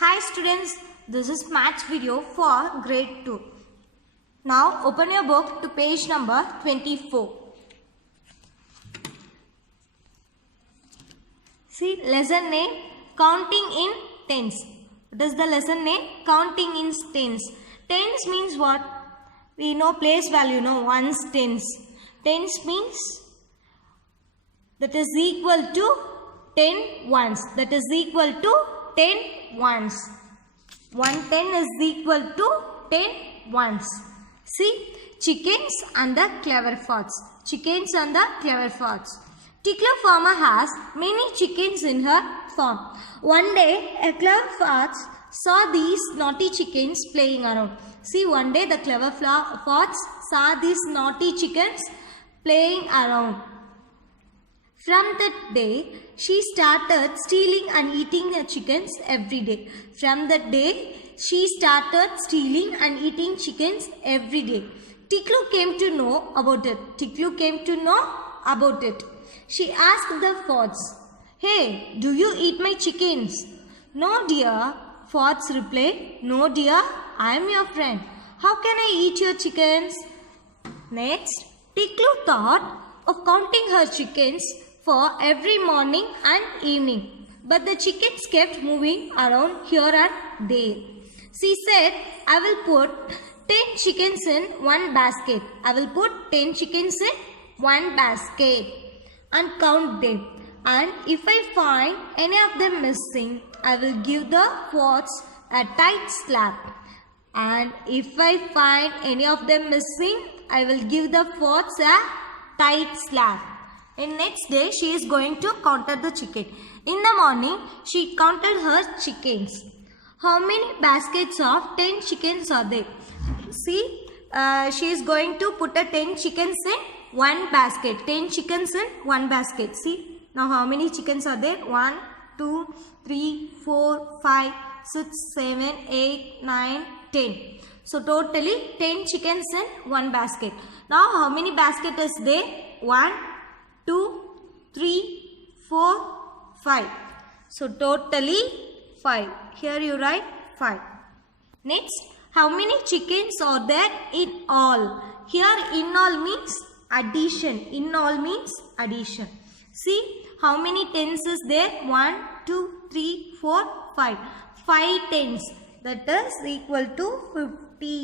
Hi students, this is maths video for grade 2. Now open your book to page number 24. See lesson name counting in tens. What is the lesson name? Counting in tens. Tens means what? We know place value, no? Ones, tens. Tens means that is equal to 10 ones. That is equal to 10 ones. 1 10 is equal to 10 ones. See, chickens and the clever fox. Chickens and the clever fox. Tickler farmer has many chickens in her farm. One day, a clever fox saw these naughty chickens playing around. See, one day the clever fox saw these naughty chickens playing around. From that day, she started stealing and eating the chickens every day. From that day, she started stealing and eating chickens every day. Tiklu came to know about it. Tiklu came to know about it. She asked the fox, "Hey, do you eat my chickens?" "No, dear," fox replied. "No, dear, I am your friend. How can I eat your chickens?" Next, Tiklu thought of counting her chickens for every morning and evening. But the chickens kept moving around here and there. She said, "I will put 10 chickens in one basket. I will put 10 chickens in one basket and count them. And if I find any of them missing, I will give the fox a tight slap. And if I find any of them missing, I will give the fox a tight slap." And next day, she is going to count the chicken. In the morning, she counted her chickens. How many baskets of 10 chickens are there? See, she is going to put 10 chickens in one basket. 10 chickens in one basket. See, now how many chickens are there? 1, 2, 3, 4, 5, 6, 7, 8, 9, 10. So totally 10 chickens in one basket. Now how many baskets is there? 1, 2, 3, 4, 5. So totally 5. Here you write 5. Next, how many chickens are there in all? Here in all means addition. In all means addition. See, how many tens is there? 1, 2, 3, 4, 5. 5 tens. That is equal to 50.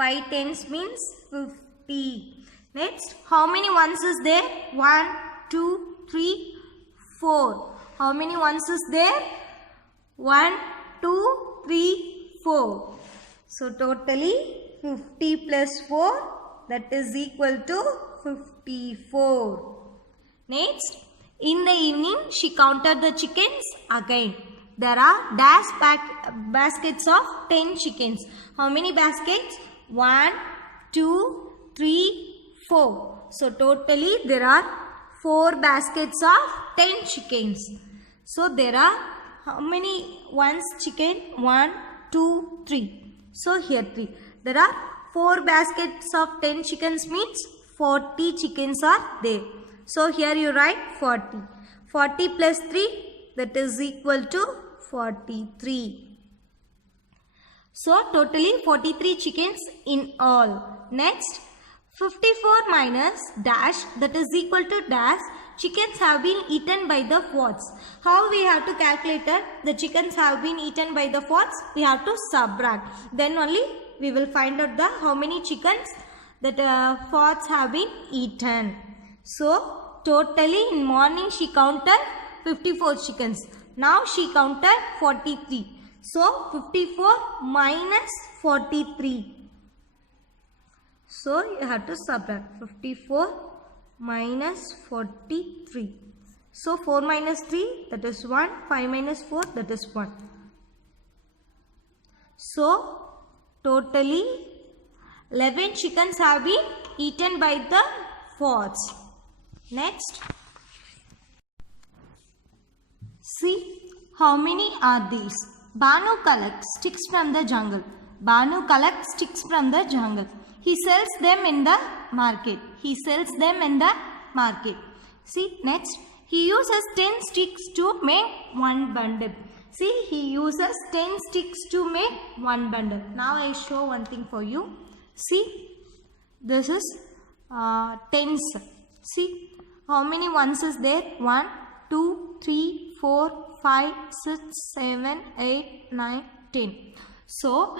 5 tens means 50. Next, how many ones is there? 1, 2, 3, 4. How many ones is there? 1, 2, 3, 4. So totally 50 plus 4, that is equal to 54. Next, in the evening she counted the chickens again. There are baskets of 10 chickens. How many baskets? 1, 2, 3, 4. So totally there are 4 baskets of 10 chickens. So there are how many ones chicken? 1, 2, 3. So here 3. There are 4 baskets of 10 chickens means 40 chickens are there. So here you write 40. 40 plus 3, that is equal to 43. So totally 43 chickens in all. Next, 54 minus dash, that is equal to dash. Chickens have been eaten by the fox. How we have to calculate it? The chickens have been eaten by the fox. We have to subtract. Then only we will find out the how many chickens that fox have been eaten. So totally in morning she counted 54 chickens. Now she counted 43. So 54 minus 43. So you have to subtract 54 minus 43. So 4 minus 3, that is 1. 5 minus 4, that is 1. So totally 11 chickens have been eaten by the fox. Next, see how many are these? Banu collects sticks from the jungle. Banu collects sticks from the jungle. He sells them in the market. He sells them in the market. See, next, he uses 10 sticks to make one bundle. See, he uses 10 sticks to make one bundle. Now I show one thing for you. See, this is tens. See, how many ones is there? 1, 2, 3, 4, 5, 6, 7, 8, 9, 10. So,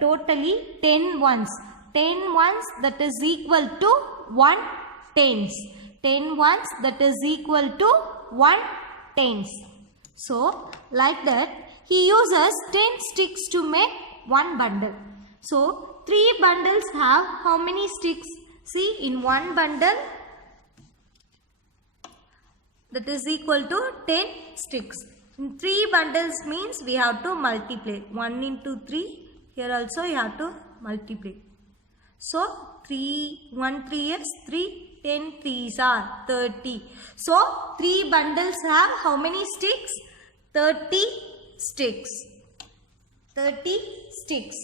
totally 10 ones. 10 ones, that is equal to 1 tens. 10 ones, that is equal to 1 tens. So, like that, he uses 10 sticks to make one bundle. So, 3 bundles have how many sticks? See, in one bundle, that is equal to 10 sticks. In 3 bundles means we have to multiply. 1 into 3, here also you have to multiply. So, 1 3 is 3, 10 3s are 30. So, 3 bundles have how many sticks? 30 sticks. 30 sticks.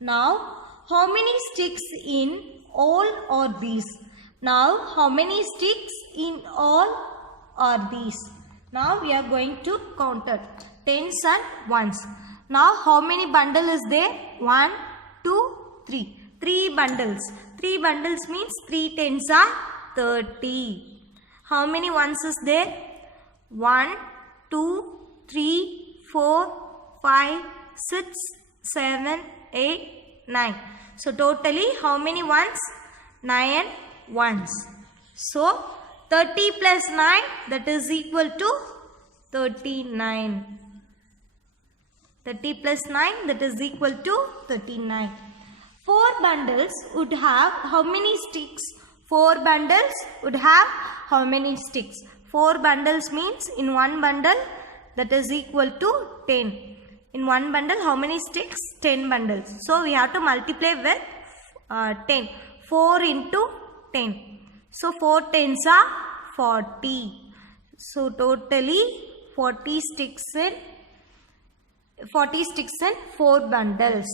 Now, how many sticks in all are these? Now, how many sticks in all are these? Now, we are going to count it. Tens and ones. Now, how many bundle is there? 1, 2, 3. 3 bundles. 3 bundles means 3 tens are 30. How many ones is there? 1, 2, 3, 4, 5, 6, 7, 8, 9. So, totally how many ones? 9 ones. So, 30 plus 9, that is equal to 39. 30 plus 9, that is equal to 39. 4 bundles would have how many sticks? 4 bundles would have how many sticks? 4 bundles means in one bundle, that is equal to 10. In one bundle, how many sticks? 10 bundles. So, we have to multiply with 10. 4 into 10. So, 4 tens are 40. So, totally 40 sticks in 4 bundles.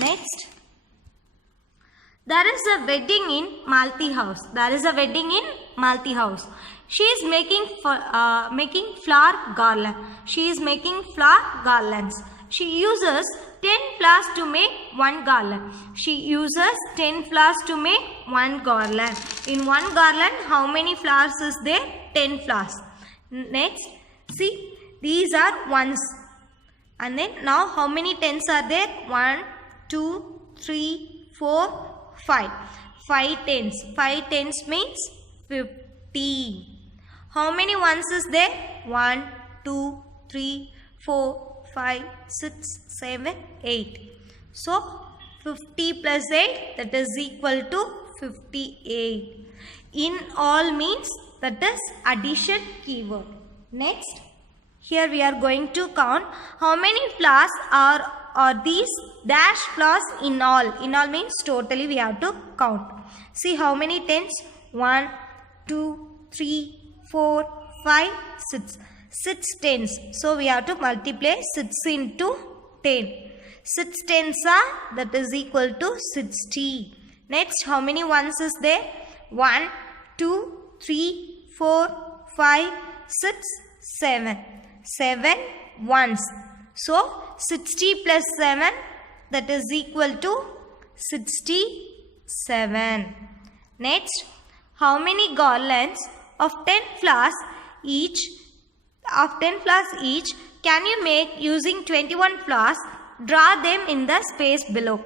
Next, there is a wedding in Malti house. There is a wedding in Malti house. She is making flower garland. She is making flower garlands. She uses 10 flowers to make one garland. She uses 10 flowers to make one garland. In one garland, how many flowers is there? 10 flowers. Next, see, these are ones. And then now how many tens are there? 1, 2, 3, 4, 5. 5 tens. 5 tens means 50. How many ones is there? 1, 2, 3, 4, 5, 6, 7, 8. So, 50 plus 8, that is equal to 58. In all means, that is addition keyword. Next, here we are going to count how many flowers are these dash flowers in all. In all means totally we have to count. See how many tens? 1, 2, 3, 4, 5, 6. 6 tens. So, we have to multiply 6 into 10. 6 tens are, that is equal to 60. Next, how many ones is there? 1, 2, 3, 4, 5, 6, 7. 7 ones. So, 60 plus 7, that is equal to 67. Next, how many garlands of 10 flowers each can you make using 21 flowers? Draw them in the space below.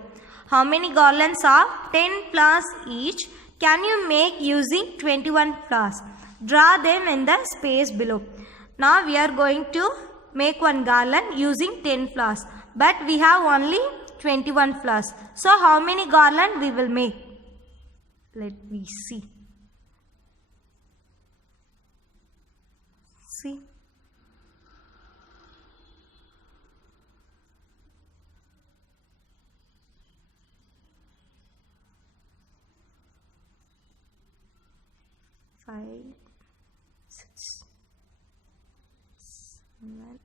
How many garlands of 10 flowers each can you make using 21 flowers? Draw them in the space below. Now we are going to make one garland using 10 flowers. But we have only 21 flowers. So how many garland we will make? Let me see. See. Five, 6, 7.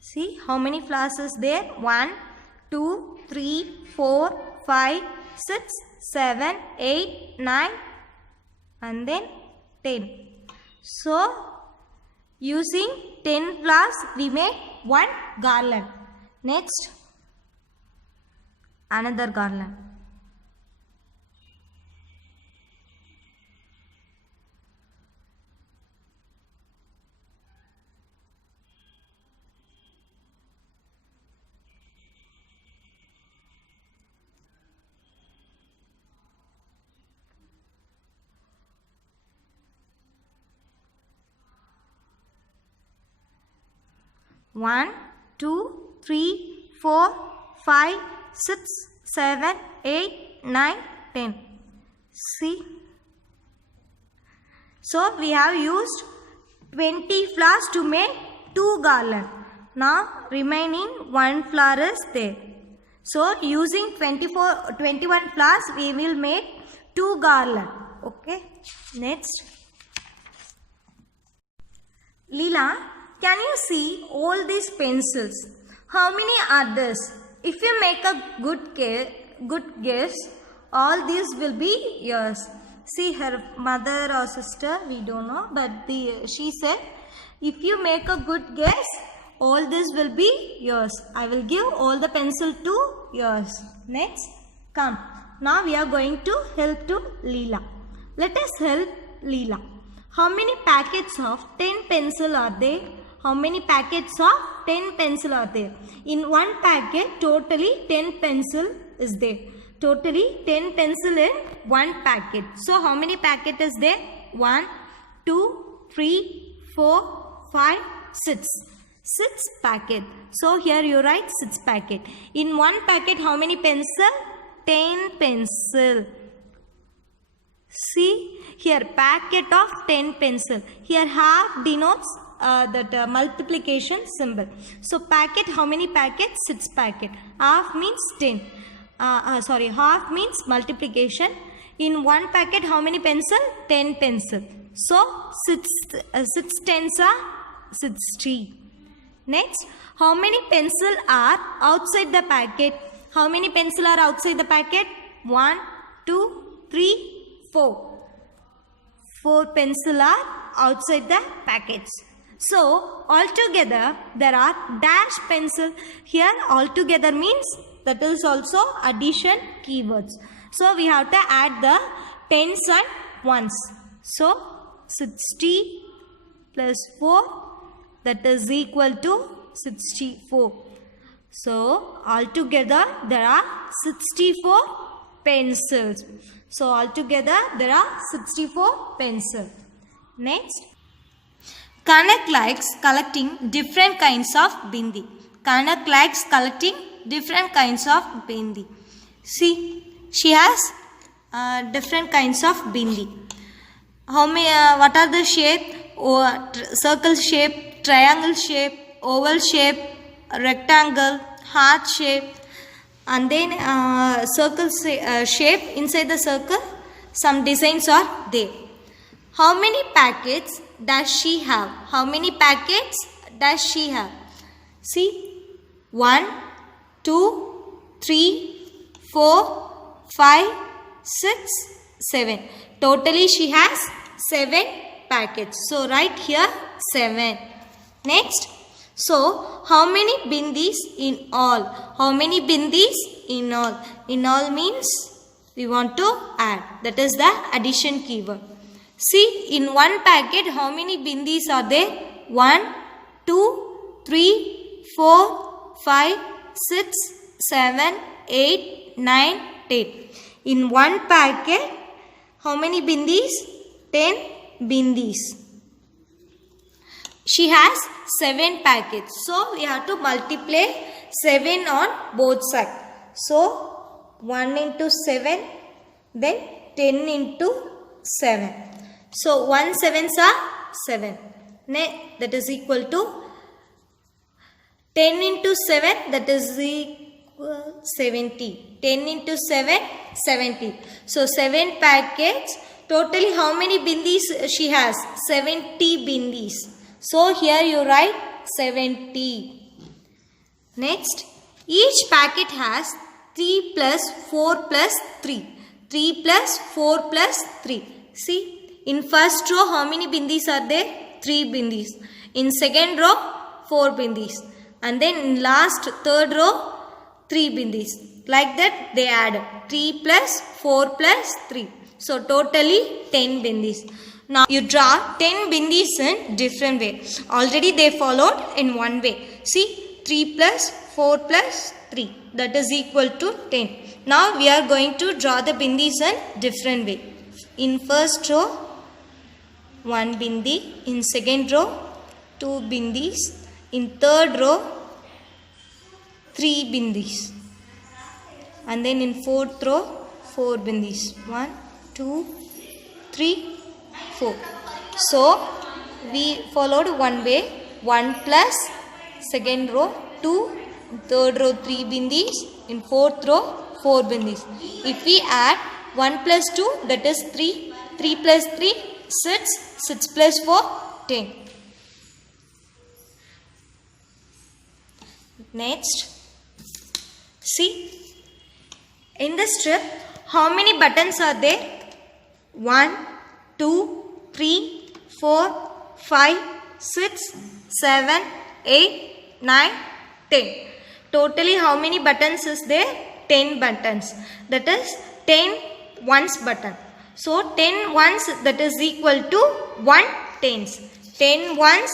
See how many flowers is there? 1, 2, 3, 4, 5, 6, 7, 8, 9 and then 10. So using 10 flowers we make one garland. Next, another garland. One, 2, 3, 4, 5, 6, 7, 8, 9, 10. See? So we have used 20 flowers to make 2 garlands. Now remaining 1 flower is there. So using 21 flowers we will make 2 garlands. Okay. Next. Leela, can you see all these pencils? How many are this? If you make a good guess, all these will be yours. See, her mother or sister, we don't know, but she said, if you make a good guess, all this will be yours. I will give all the pencil to yours. Next, come. Now we are going to help to Leela. Let us help Leela. How many packets of 10 pencil are there? How many packets of 10 pencil are there? In one packet, totally 10 pencil is there. Totally 10 pencil in one packet. So, how many packet is there? 1, 2, 3, 4, 5, 6. 6 packet. So, here you write 6 packet. In one packet, how many pencil? 10 pencil. See, here packet of 10 pencil. Here half denotes that multiplication symbol. So packet, how many packets? 6 packet. Half means 10. Half means multiplication. In one packet, how many pencil? 10 pencil. So 6 tens are 60. Next, how many pencil are outside the packet? How many pencil are outside the packet? 1, 2, 3, 4. 4 pencil are outside the packets. So, altogether there are dash pencil. Here altogether means that is also addition keywords. So, we have to add the tens and ones. So, 60 plus 4, that is equal to 64. So, altogether there are 64 pencils. So, altogether there are 64 pencils. Next. Kanak likes collecting different kinds of bindi. Kanak likes collecting different kinds of bindi. See, she has different kinds of bindi. How many? What are the shape? Circle shape, triangle shape, oval shape, rectangle, heart shape, and then circle shape. Inside the circle, some designs are there. How many packets does she have? How many packets does she have? See, 1, 2, 3, 4, 5, 6, 7. Totally she has 7 packets. So, write here 7. Next, so how many bindis in all? How many bindis in all? In all means we want to add. That is the addition keyword. See, in one packet, how many bindis are there? 1, 2, 3, 4, 5, 6, 7, 8, 9, 10. In one packet, how many bindis? 10 bindis. She has 7 packets. So, we have to multiply 7 on both sides. So, 1 into 7, then 10 into 7. So, 1 sevens are 7. That is equal to 10 into 7, that is equal 70. 10 into 7, 70. So, 7 packets. Totally how many bindis she has? 70 bindis. So, here you write 70. Next, each packet has 3 plus 4 plus 3. 3 plus 4 plus 3. See, in first row how many bindis are there? 3 bindis. In second row 4 bindis. And then in last third row 3 bindis. Like that they add 3 plus 4 plus 3. So totally 10 bindis. Now you draw 10 bindis in different way. Already they followed in one way. See, 3 plus 4 plus 3. That is equal to 10. Now we are going to draw the bindis in different way. In first row 1 bindi. In second row 2 bindis. In third row 3 bindis. And then in fourth row 4 bindis. 1, 2, 3, 4. So we followed one way. 1 plus second row 2, third row 3 bindis, in fourth row 4 bindis. If we add 1 plus 2, that is 3, 3 plus 3, 6, 6 plus 4, 10. Next, see, in the strip, how many buttons are there? 1, 2, 3, 4, 5, 6, 7, 8, 9, 10. Totally how many buttons is there? 10 buttons. That is 10 ones button. So 10 ones, that is equal to 1 tens. 10 ones,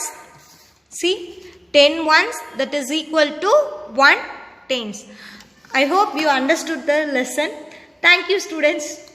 see, 10 ones, that is equal to 1 tens. I hope you understood the lesson. Thank you, students.